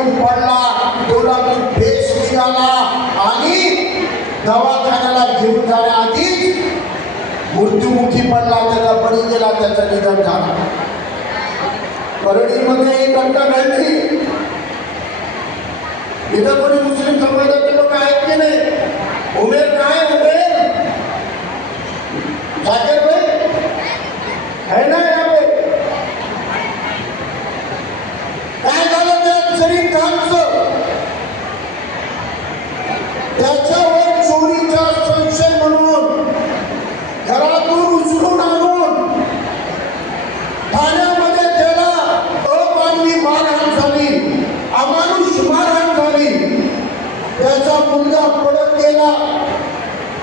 येऊन पडला, डोळ्यातून फेस निघाला आणि दवाखान्याला घेऊन जाण्याआधी मृत्युमुखी पडला, त्याचा बळी गेला, त्याचं निधन झालं. परळीमध्ये एक घटना घडली. इथं कोणी मुस्लिम समाजाचे लोक आहेत की नाही? उमेर काय उमेर जाकीर भाई है ना? काय झालं त्या शरीर खानचं? त्याच्यावर चोरीचा संशय म्हणून घरातून उचलून आणून ठाण्यामध्ये त्याला अमानवी मारहाण झाली, अमानुष मारहाण झाली. त्याचा मुलगा पळत गेला,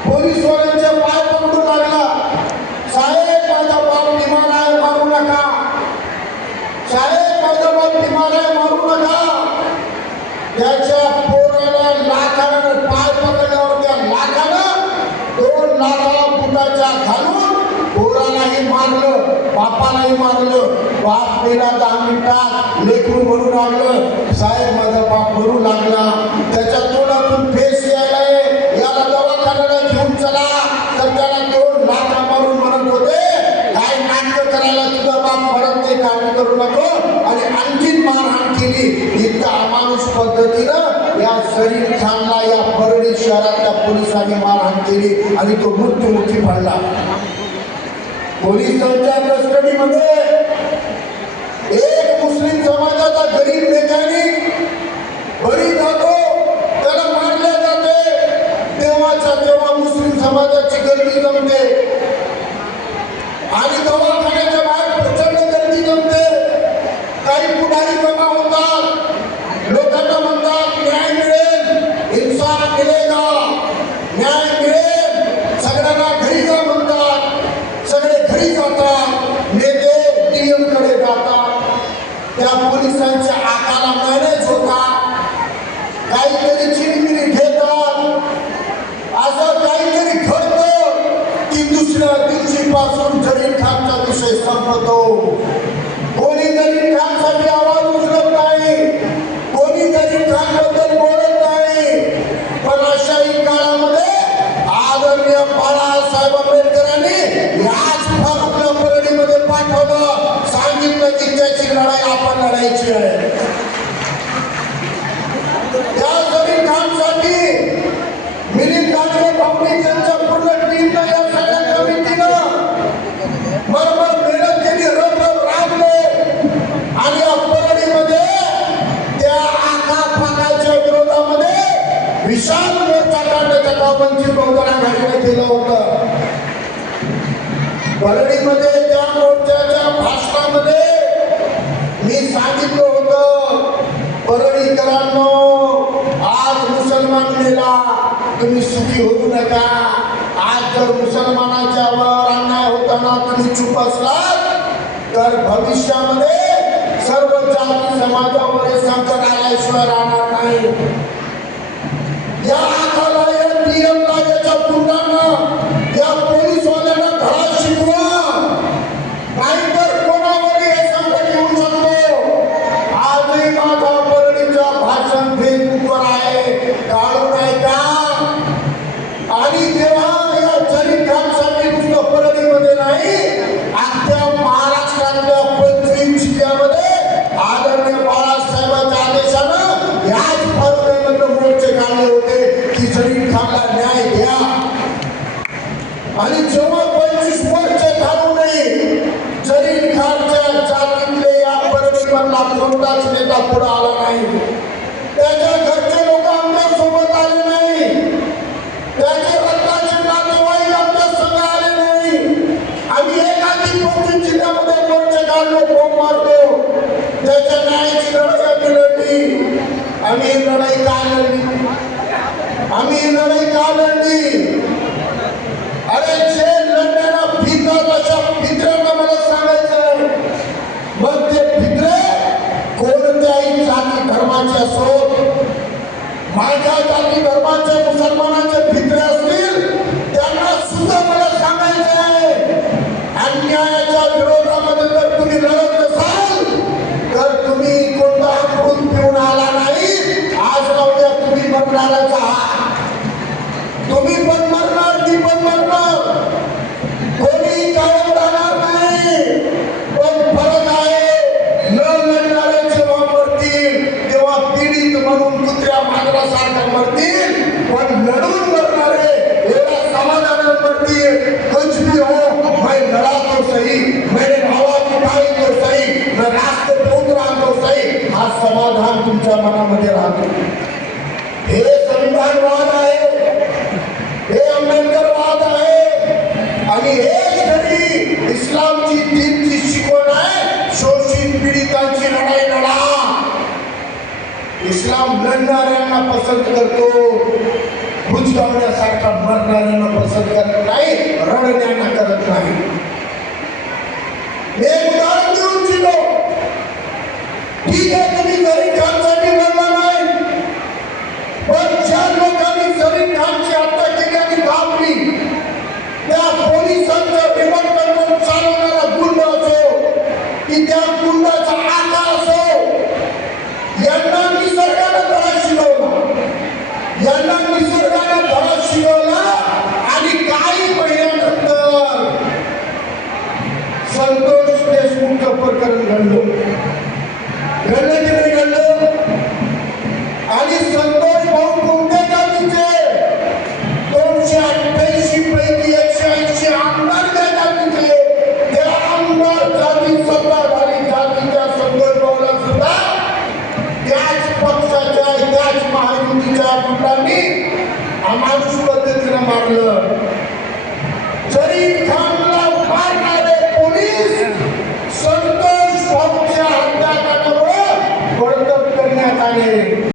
पोलीसवाल्यांच्या पाय पकडू लागला. साहेब माझा बाप बिमार आहे, मारू नका. साहेब माझा बाप बिमार आहे, मारू नका. त्याच्या पोराला लाखानं पाय पकडल्यावर त्या लाखानं 2 लाखाला बुटाच्या घालून पोरालाही मारलं, बापालाही मारलं. बाप मेला 10 मिनिटात, लेकरू मरू लागलं. साहेब माझा बाप मरू लागला. त्याच्या तोंडातून फेस यायला, याला दवाखान्याला घेऊन चला. तर त्याला 2 लाथा मारून म्हणत होते, काय नाटक करायला तुझा बाप मरत नाही, काम करू नको. आणि आणखीन मारहाण केली. इतक्या अमानुष पद्धतीनं या शरीर खानला या परळी शहरातल्या पोलिसांनी मारहाण केली आणि तो मृत्युमुखी पडला. पोलिसांच्या कस्टडीमध्ये एक मुस्लिम समाजाचा गरीब मेकॅनिक बळी जातो, त्याला मारले जाते. तेव्हाच्या तेव्हा मुस्लिम समाजाची गर्दी जमते आणि दवाखान्याच्या बाहेर प्रचंड गर्दी जमते. काही पुढारी जमा होतात, लोकांना म्हणतात न्याय मिळेल, इन्साफ मिळेगा, न्याय मिळेल, सगळ्यांना घरी जा म्हणतात. सगळे घरी जातात, नेते डीएम कडे जातात. त्या पोलिसांच्या आकाला मॅनेज होतात, काहीतरी चिडमिडी घेतात. असं काहीतरी घडतं की दुसऱ्या दिवशीपासून जलील खानचा विषय संपतो. कोणी जलील खानसाठी आवाज उचलत नाही, कोणी जलील खानबद्दल बोलत नाही. पण अशाही काळामध्ये आदरणीय बाळासाहेब आंबेडकरांनी याच फारुखला परळीमध्ये पाठवलं, सांगितलं की त्याची लढाई आपण लढायची आहे. या जलील खानसाठी मिलिंद गाडगे भाऊनी त्यांच्या पूर्ण टीमला, या सगळ्या कमिटीनं बरोबर मेहनत केली, राबले आणि या परळीमध्ये त्या आकापाकाच्या विरोधामध्ये विशाल मोर्चा काढण्याचं काम वंचित बहुजन आघाडीने केलं होतं. परळीमध्ये त्या मोर्चाच्या भाषणामध्ये मी सांगितलं होतं, परळीकरांनो आज मुसलमान मेला, तुम्ही सुखी होऊ नका. आज जर मुसलमानाच्या वर अन्याय होताना तुम्ही चूप असलात तर भविष्यामध्ये सर्व जाती समाजावर हे संकट आल्याशिवाय राहणार नाही. या आखाला, या नियमला, याच्या गुंडांना, या पोलीसवाल्यांना धडा शिकवा, नाहीतर कोणावर हे संकट येऊ शकतो. आजही माझा परळीचा भाषण फेसबुकवर आहे, काढू नाही का? आणि तेव्हा या जलील खानसाठी नुसतं परळीमध्ये नाही, अख्ख्या महाराष्ट्रातल्या 25 जिल्ह्यामध्ये आदरणीय बाळासाहेबांच्या आदेशानं याच परळीमधून मोर्चे काढले होते की जलील खानला न्याय द्या. आणि जेव्हा 25 वर्षे घालू नये, जलील खानच्या जातीतले या परळीमधला कोणताच नेता पुढे आला नाही. त्याच्या घरचे लोक आमच्या सोबत आले नाही, त्याचे रक्ताचे नातेवाईक आमच्या संग आले नाही. आम्ही एकाकी 25 जिल्ह्यामध्ये मोर्चे काढलो, बोंब मारलो, त्याच्या न्यायाची लढाई आम्ही लढली. आम्ही लढाई का लढली? आम्ही लढाई का लढली? अरे जे लढण्याला भितात अशा भित्रांना मला सांगायचं आहे, मग ते भित्रे कोणत्याही जाती धर्माचे असोत, माझ्या जाती धर्माचे मुसलमानाचे भित्रे असतील, त्यांना सुद्धा मला सांगायचं आहे, अन्यायाच्या विरोधामध्ये जर तुम्ही लढत नसाल तर तुम्ही कोणता दूध पिऊन आला नाही, समाधान तुमच्या मनामध्ये राहतो. हे संविधानवाद आहे, हे आंबेडकरवाद आहे आणि हेच खरी इस्लामची दीनची शिकवण आहे. शोषित पीडितांची लढाई लढा. इस्लाम लढणाऱ्यांना पसंत करतो, बुजगावण्यासारखा मरणाऱ्यांना पसंत करत नाही, रडण्याना करत नाही. मी एक उदाहरण देऊ इच्छितो. ठीक आहे, तुम्ही जरीन खानसाठी लढला नाही, पण ज्या लोकांनी जरीन खानची हत्या केली आणि दाबली, त्या पोलिसांचं रिमोट कंट्रोल चालवणारा गुंड असो की त्या गुंडाचा आकार असो, यांना निसर्गानं धडा शिकवला, यांना निसर्गानं धडा शिकवला. आणि काही महिन्यानंतर संतोष देशमुखचं प्रकरण घडलं की नाही घडलं? आणि संतोष भाऊ कोणत्या जातीचे? 288 पैकी 180 आमदार त्या जातीचे. त्या आमदार जाती सत्ताधारी जातीच्या संतोष भाऊला सुद्धा त्याच पक्षाच्या त्याच महायुतीच्या गुंडांनी अमानुष पद्धतीनं मारलं. जरीन खानला मारणारे पोलीस संतोष भाऊच्या हत्याकांडामुळे बळकट करण्यात आले.